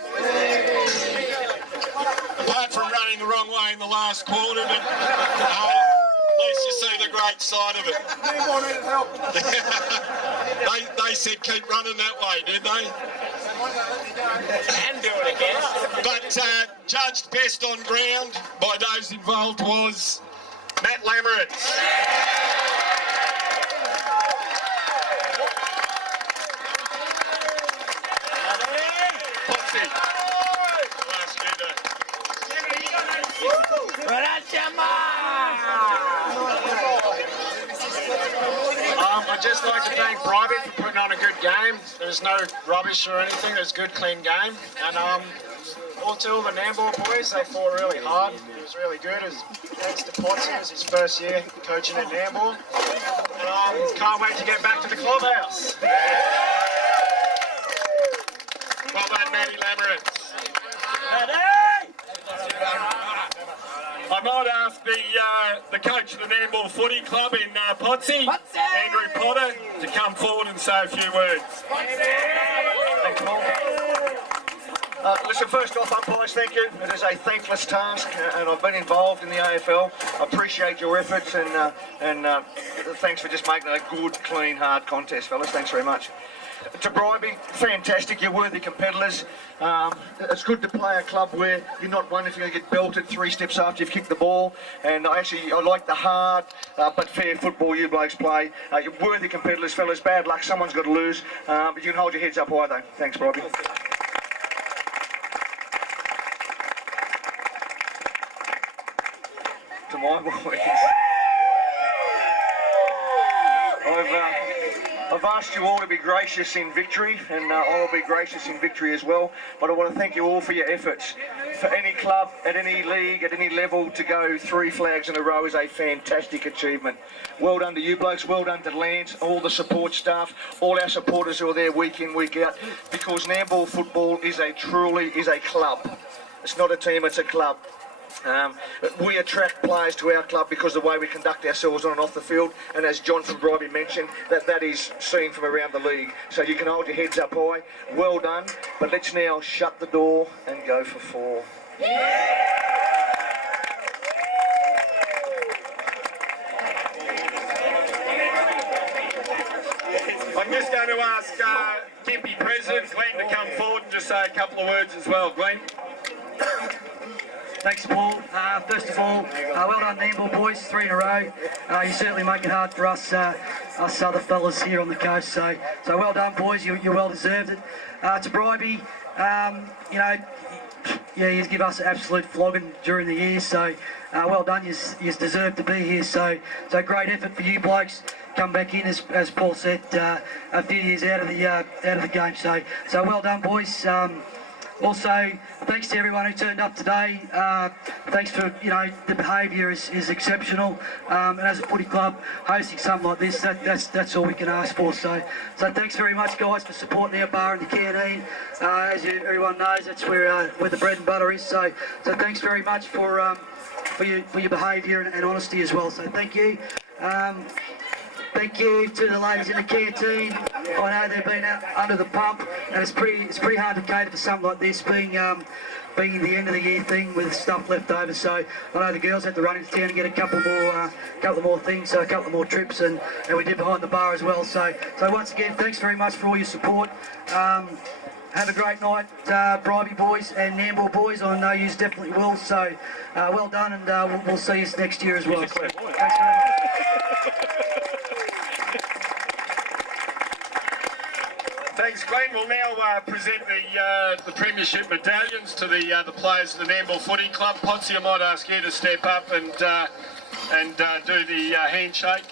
Apart from running the wrong way in the last quarter, but at least you see the great side of it. They said keep running that way, did they? And do it again. But judged best on ground by those involved was Matt Lameritz. Potsy. I'd just like to thank Bribie for putting on a good game. There's no rubbish or anything. It was a good, clean game. And also all the Nambour boys, they fought really hard. It was really good. It was thanks to Potsy. It was his first year coaching at Nambour. And can't wait to get back to the clubhouse. Well done, Matty Lameritz. I might ask the coach of the Nambour Footy Club in Potsy, Andrew Potter, to come forward and say a few words. Thanks, Paul. Listen, first off, umpires, thank you. It is a thankless task, and I've been involved in the AFL. I appreciate your efforts, and thanks for just making it a good, clean, hard contest, fellas. Thanks very much. To Bribie, fantastic, you're worthy competitors. It's good to play a club where you're not wondering if you're going to get belted 3 steps after you've kicked the ball. And I like the hard but fair football you blokes play. You're worthy competitors, fellas. Bad luck, someone's got to lose. But you can hold your heads up high though. Thanks, Bribie. To my boys. I've asked you all to be gracious in victory, and I'll be gracious in victory as well. But I want to thank you all for your efforts. For any club, at any league, at any level, to go 3 flags in a row is a fantastic achievement. Well done to you blokes, well done to Lance, all the support staff, all our supporters who are there week in, week out, because Nambour football is a club. It's not a team, it's a club. We attract players to our club because of the way we conduct ourselves on and off the field, and as John from Bribie mentioned, that is seen from around the league. So you can hold your heads up high. Well done, but let's now shut the door and go for 4. I'm just going to ask Gympie President Glenn to come forward and just say a couple of words as well. Glenn. Thanks, Paul. First of all, well done, Nambour boys, 3 in a row. You certainly make it hard for us other fellas here on the coast. So well done, boys. You well deserved it. To Bribie, you give us an absolute flogging during the year. So well done. You deserve to be here. So great effort for you blokes. Come back in, as Paul said, a few years out of the game. So well done, boys. Also, thanks to everyone who turned up today. Thanks for, the behaviour is exceptional. And as a footy club, hosting something like this, that's all we can ask for. So thanks very much, guys, for supporting our bar in the canteen. As everyone knows, that's where the bread and butter is. So thanks very much for your behaviour and honesty as well. So thank you. Thank you to the ladies in the canteen. I know they've been out under the pump, and it's pretty hard to cater for something like this, being the end of the year thing with stuff left over. So I know the girls had to run into town and get a couple more things, so a couple more trips, and we did behind the bar as well. So once again, thanks very much for all your support. Have a great night, Bribie boys and Nambour boys. I know you definitely will. So well done, and we'll see you next year as well. So, thanks very much. Thanks, Glenn. We'll now present the Premiership medallions to the players of the Nambour Footy Club. Potsy, I might ask you to step up and do the handshake.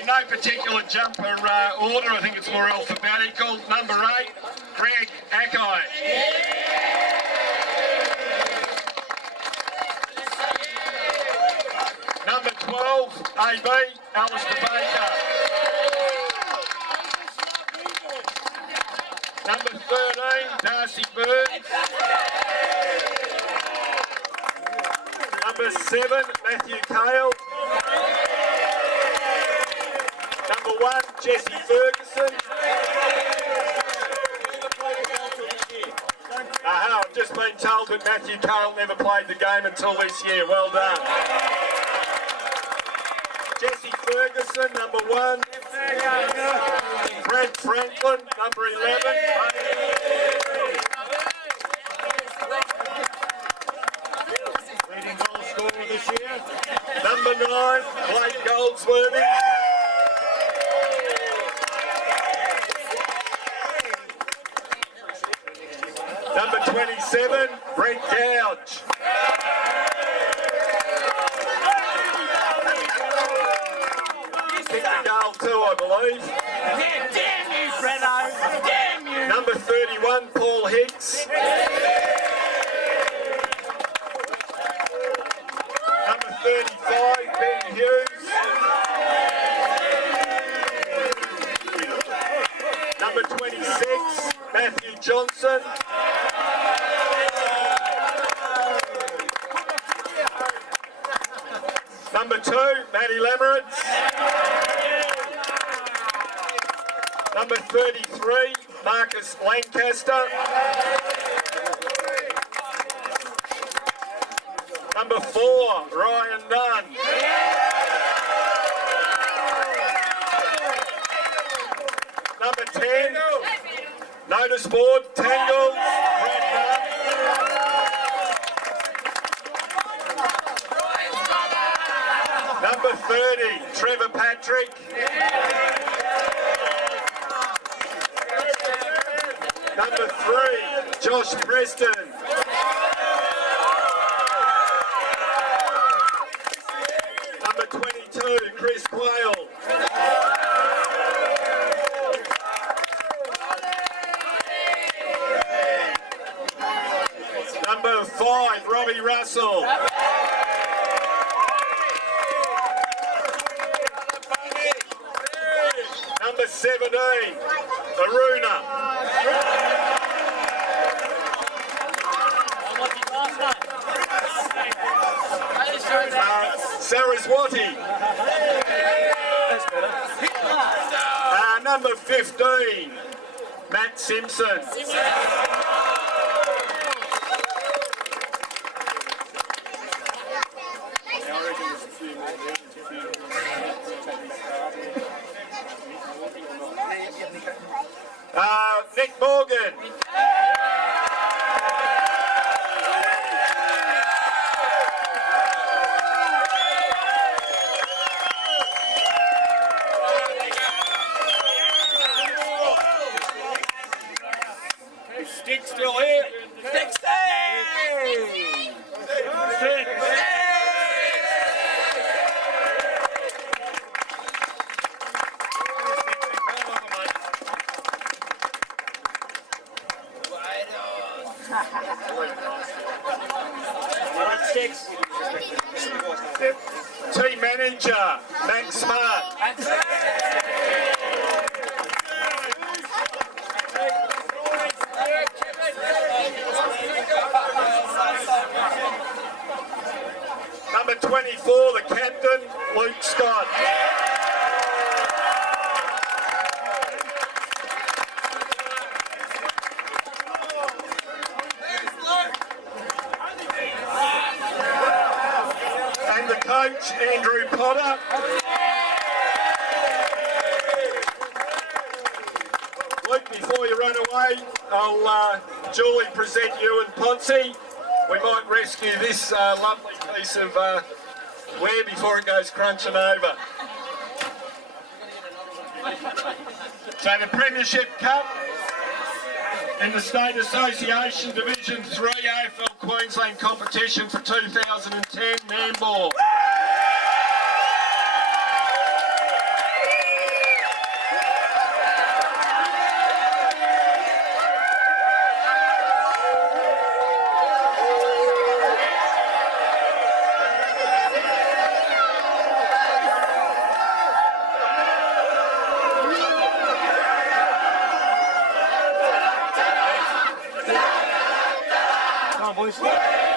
In no particular jumper order, I think it's more alphabetical. Number 8, Greg Ackeye. Number 12, AB, Alistair Baker. Number 13, Darcy Bird. Number 7, Matthew Cale. Number 1, Jesse Ferguson. Aha, I've just been told that Matthew Cale never played the game until this year. Well done. Jesse Ferguson, number 1. Brad Franklin, number 11. Leading goal scorer this year. Number 9, Blake Goldsworthy. Number 27, Brent Gouge. Kicked the goal too, I believe. Yeah, damn you, Freddo! Damn you! Number 31, Paul Hicks. Number 35, Ben Hughes. Number 26, Matthew Johnson. Number 2, Matty Lameritz. Number 33, Marcus Lancaster. Number 4, Ryan Nunn. Number 10, notice board, Tangles, Brad Nunn. Number 30, Trevor Patrick. Number 3, Josh Preston. Number 22, Chris Quayle. Number 5, Robbie Russell. Number 17, Aruna. Saraswati. Number 15, Matt Simpson. Nick Morgan. Stick still here. Stick, Stick. Team manager, Max Smart. Number 24, the captain, Luke Scott. And the coach, Andrew Potter. Luke, before you run away, I'll duly present you and Ponzi. We might rescue this lovely piece of ware before it goes crunching over. So the Premiership Cup in the State Association Division 3 AFL Queensland competition for 2010, Nambour. Come on, boys.